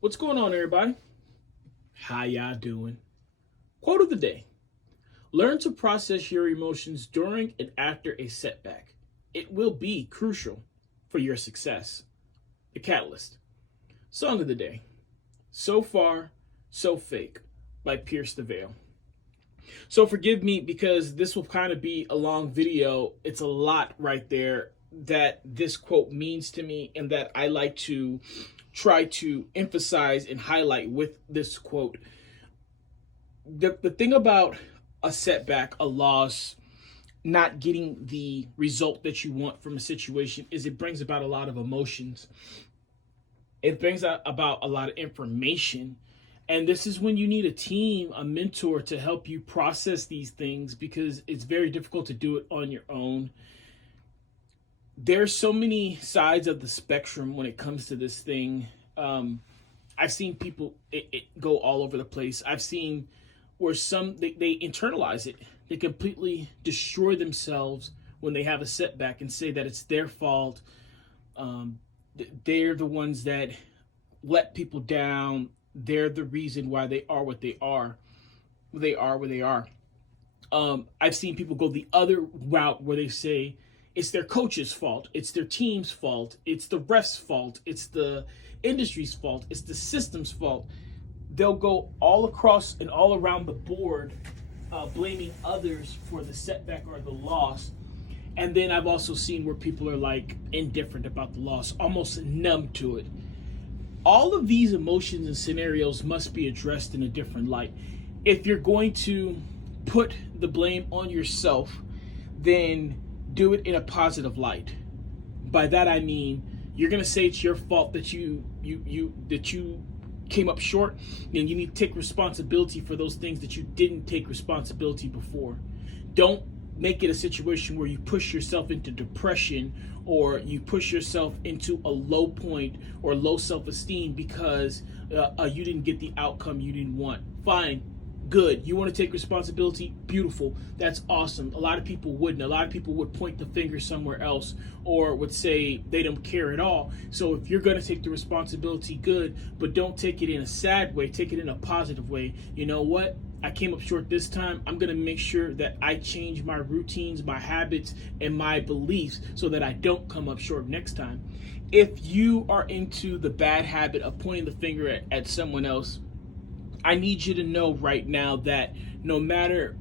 What's going on, everybody? How y'all doing? Quote of the day: learn to process your emotions during and after a setback. It will be crucial for your success. The Catalyst. Song of the day: So Far, So Fake by Pierce the Veil. So forgive me because this will kind of be a long video. It's a lot right there that this quote means to me and that I like to try to emphasize and highlight with this quote. The thing about a setback, a loss, not getting the result that you want from a situation is it brings about a lot of emotions. It brings about a lot of information. And this is when you need a team, a mentor to help you process these things because it's very difficult to do it on your own. There's so many sides of the spectrum when it comes to this thing. I've seen people it go all over the place. I've seen where some they internalize it. They completely destroy themselves when they have a setback and say that it's their fault. They're the ones that let people down. They're the reason why they are what they are. They are where they are. I've seen people go the other route where they say it's their coach's fault, it's their team's fault, it's the ref's fault, it's the industry's fault, it's the system's fault. They'll go all across and all around the board, blaming others for the setback or the loss. And then I've also seen where people are like indifferent about the loss, almost numb to it. All of these emotions and scenarios must be addressed in a different light. If you're going to put the blame on yourself, then do it in a positive light. By that I mean you're gonna say it's your fault that you came up short, and you need to take responsibility for those things that you didn't take responsibility before. Don't make it a situation where you push yourself into depression or you push yourself into a low point or low self-esteem because you didn't get the outcome you didn't want. Fine, good. You want to take responsibility? Beautiful. That's awesome. A lot of people wouldn't. A lot of people would point the finger somewhere else or would say they don't care at all. So if you're going to take the responsibility, good, but don't take it in a sad way. Take it in a positive way. You know what? I came up short this time. I'm going to make sure that I change my routines, my habits, and my beliefs so that I don't come up short next time. If you are into the bad habit of pointing the finger at someone else, I need you to know right now that no matter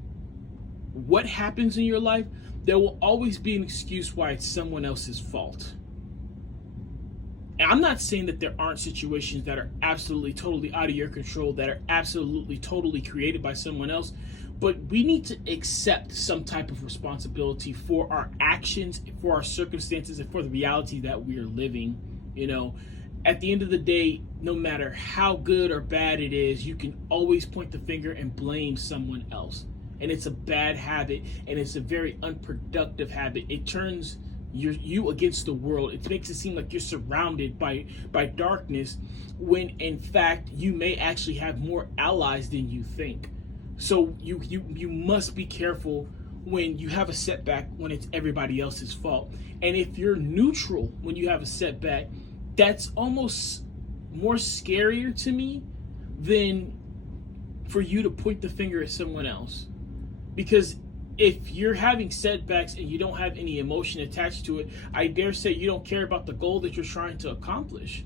what happens in your life, there will always be an excuse why it's someone else's fault. And I'm not saying that there aren't situations that are absolutely totally out of your control, that are absolutely totally created by someone else, but we need to accept some type of responsibility for our actions, for our circumstances, and for the reality that we are living. At the end of the day, no matter how good or bad it is, you can always point the finger and blame someone else. And it's a bad habit, and it's a very unproductive habit. It turns you against the world. It makes it seem like you're surrounded by darkness when in fact you may actually have more allies than you think. So you must be careful when you have a setback when it's everybody else's fault. And if you're neutral when you have a setback, that's almost more scarier to me than for you to point the finger at someone else. Because if you're having setbacks and you don't have any emotion attached to it, I dare say you don't care about the goal that you're trying to accomplish.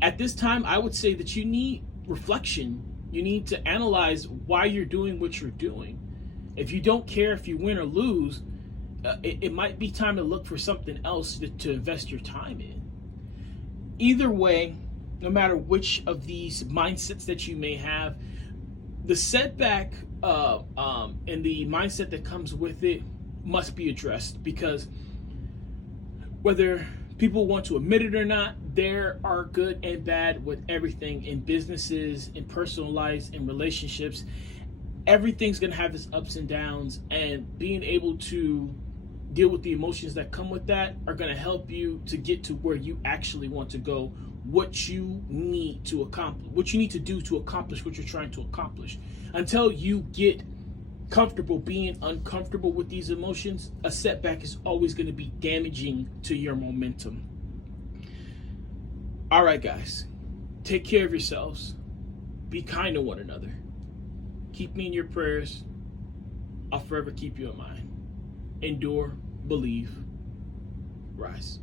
At this time, I would say that you need reflection. You need to analyze why you're doing what you're doing. If you don't care if you win or lose, it might be time to look for something else to invest your time in. Either way, no matter which of these mindsets that you may have, the setback and the mindset that comes with it must be addressed, because whether people want to admit it or not, there are good and bad with everything in businesses, in personal lives, in relationships. Everything's going to have its ups and downs, and being able to deal with the emotions that come with that are going to help you to get to where you actually want to go, what you need to accomplish, what you need to do to accomplish what you're trying to accomplish. Until you get comfortable being uncomfortable with these emotions, a setback is always going to be damaging to your momentum. All right, guys. Take care of yourselves. Be kind to one another. Keep me in your prayers. I'll forever keep you in mind. Endure, believe, rise.